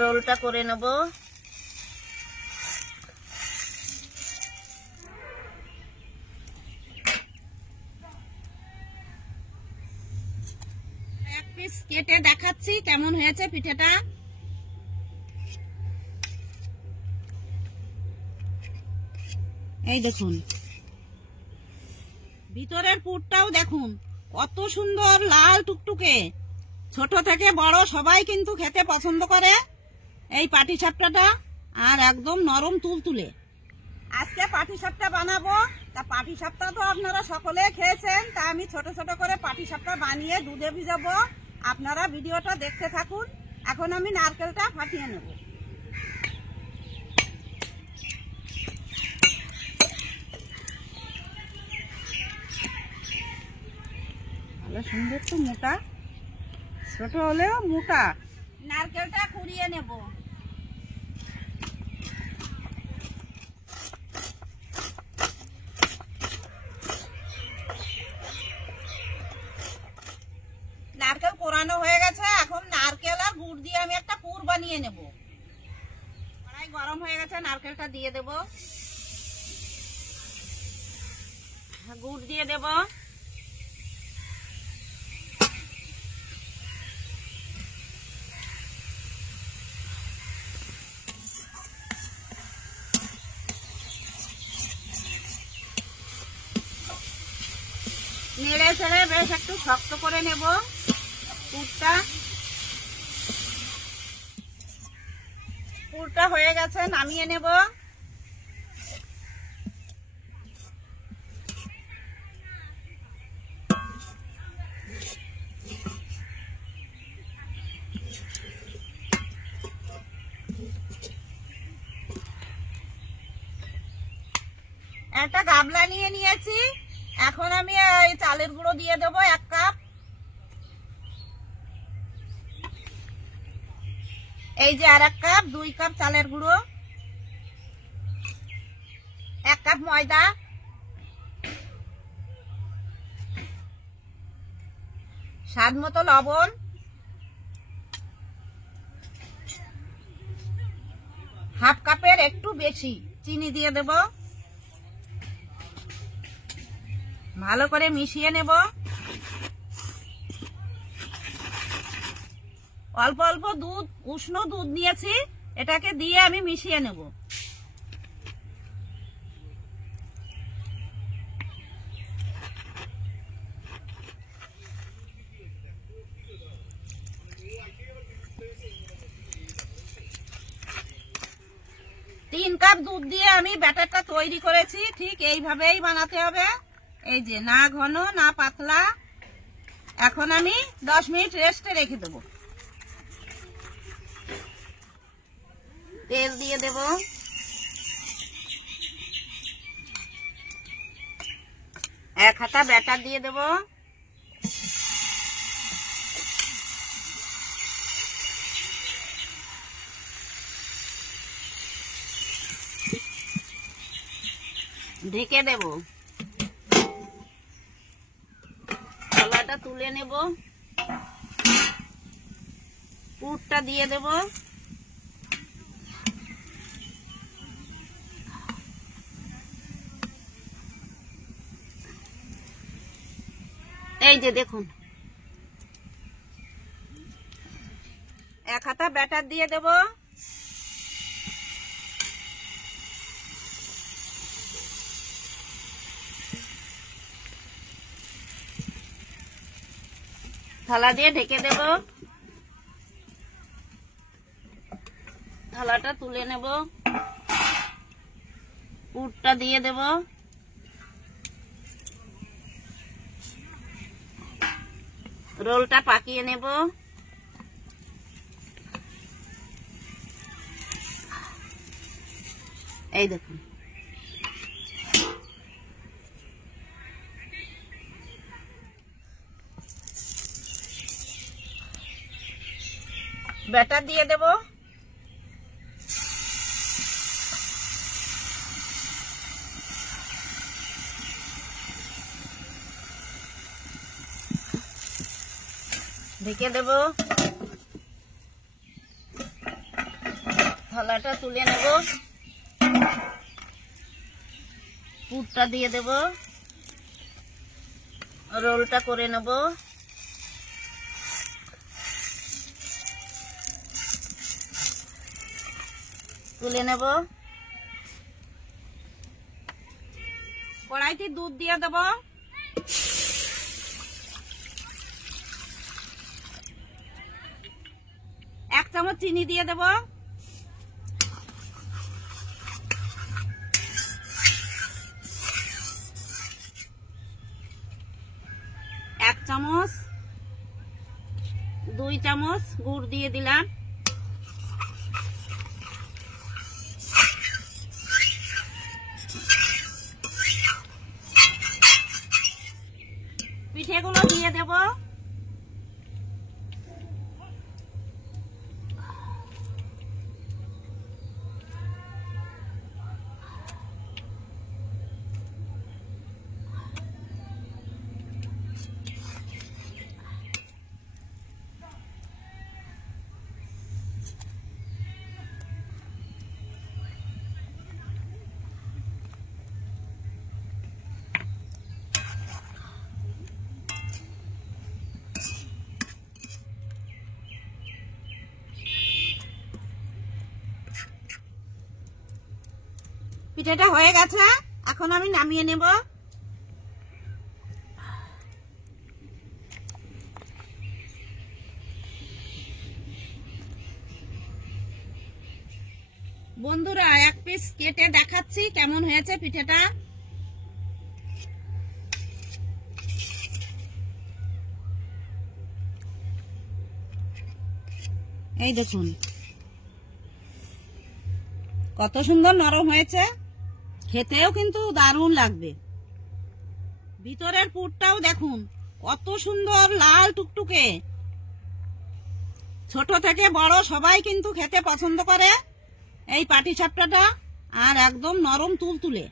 রোলটা করে নেব। এক পিস কেটে দেখাচ্ছি কেমন হয়েছে পিঠেটা। এই দেখুন, ভিতরের পুরটাও দেখুন কত সুন্দর লাল টুকটুকে। ছোট থেকে বড় সবাই কিন্তু খেতে পছন্দ করে এই পাটিসাপটাটা, আর একদম নরম তুলতুলে। আজকে পাটিসাপটা বানাবো। তা পাটিসাপটা তো আপনারা সকলে খেয়েছেন, তা আমি ছোট ছোট করে পাটিসাপটা বানিয়ে দুধে ভিজাবো। আপনারা ভিডিওটা দেখতে থাকুন। এখন আমি নারকেলটা ফাটিয়ে নেব। ভালো সুন্দর তো মোটা, ছোট হলেও মোটা। নারকেলটা কুড়িয়ে নেব। নারকেল কোরানো হয়ে গেছে। এখন নারকেল আর গুড় দিয়ে আমি একটা পুর বানিয়ে নেব। কড়াই গরম হয়ে গেছে, নারকেলটা দিয়ে দেব, গুড় দিয়ে দেব, নেড়ে ছেড়ে বেশ একটু শক্ত করে নেব পুরটা। পুরটা হয়ে গেছে, নামিয়ে নেব। একটা গামলা নিয়ে নিয়েছি। এখন আমি এই চালের গুঁড়ো দিয়ে দেবো 1 কাপ। এই যে আর 1 কাপ, 2 কাপ চালের গুঁড়ো, 1 কাপ ময়দা, স্বাদ মতো লবণ, হাফ কাপের একটু বেশি চিনি দিয়ে দেব। ভালো করে মিশিয়ে নেব। অল্প অল্প দুধ, উষ্ণ দুধ নিয়েছি, এটাকে দিয়ে আমি মিশিয়ে নেব। তিন কাপ দুধ দিয়ে আমি ব্যাটারটা তৈরি করেছি। ঠিক এইভাবেই বানাতে হবে। এই যে, না ঘন না পাতলা। এখন আমি 10 মিনিট রেস্টে রেখে দেব। তেল দিয়ে দেব, এক হাতা ব্যাটার দিয়ে দেব, ঢেকে দেব, কলাটা তুলে নেব, পুরটা দিয়ে দেব, এই যে দেখুন, এক হাতা ব্যাটার দিয়ে দেব, থালা দিয়ে ঢেকে দেব, থালাটা তুলে নেব, পুরটা দিয়ে দেব, রোলটা পাকিয়ে নেব, এই দেখুন। ব্যাটার দিয়ে দেব, ঢেকে দেব, কড়াটা তুলে নেব, পুরটা দিয়ে দেব, রোলটা করে নেব। তুলে নেব। কড়াইতে দুধ দিয়ে দেব, 1 চামচ চিনি দিয়ে দেব, 1 চামচ, 2 চামচ গুড় দিয়ে দিলাম। পিঠেগুলো দিয়ে দেব। পিঠেটা হয়ে গেছে, এখন আমি নামিয়ে নেব। বন্ধুরা, 1 পিস কেটে দেখাচ্ছি কেমন হয়েছে পিঠেটা। এই দেখুন কত সুন্দর নরম হয়েছে, খেতেও কিন্তু দারুণ লাগবে। ভিতরের পুরটাও দেখুন কত সুন্দর লাল টুকটুকে, ছোট থেকে বড় সবাই কিন্তু খেতে পছন্দ করে এই পাটিসাপটাটা, আর একদম নরম তুলতুলে।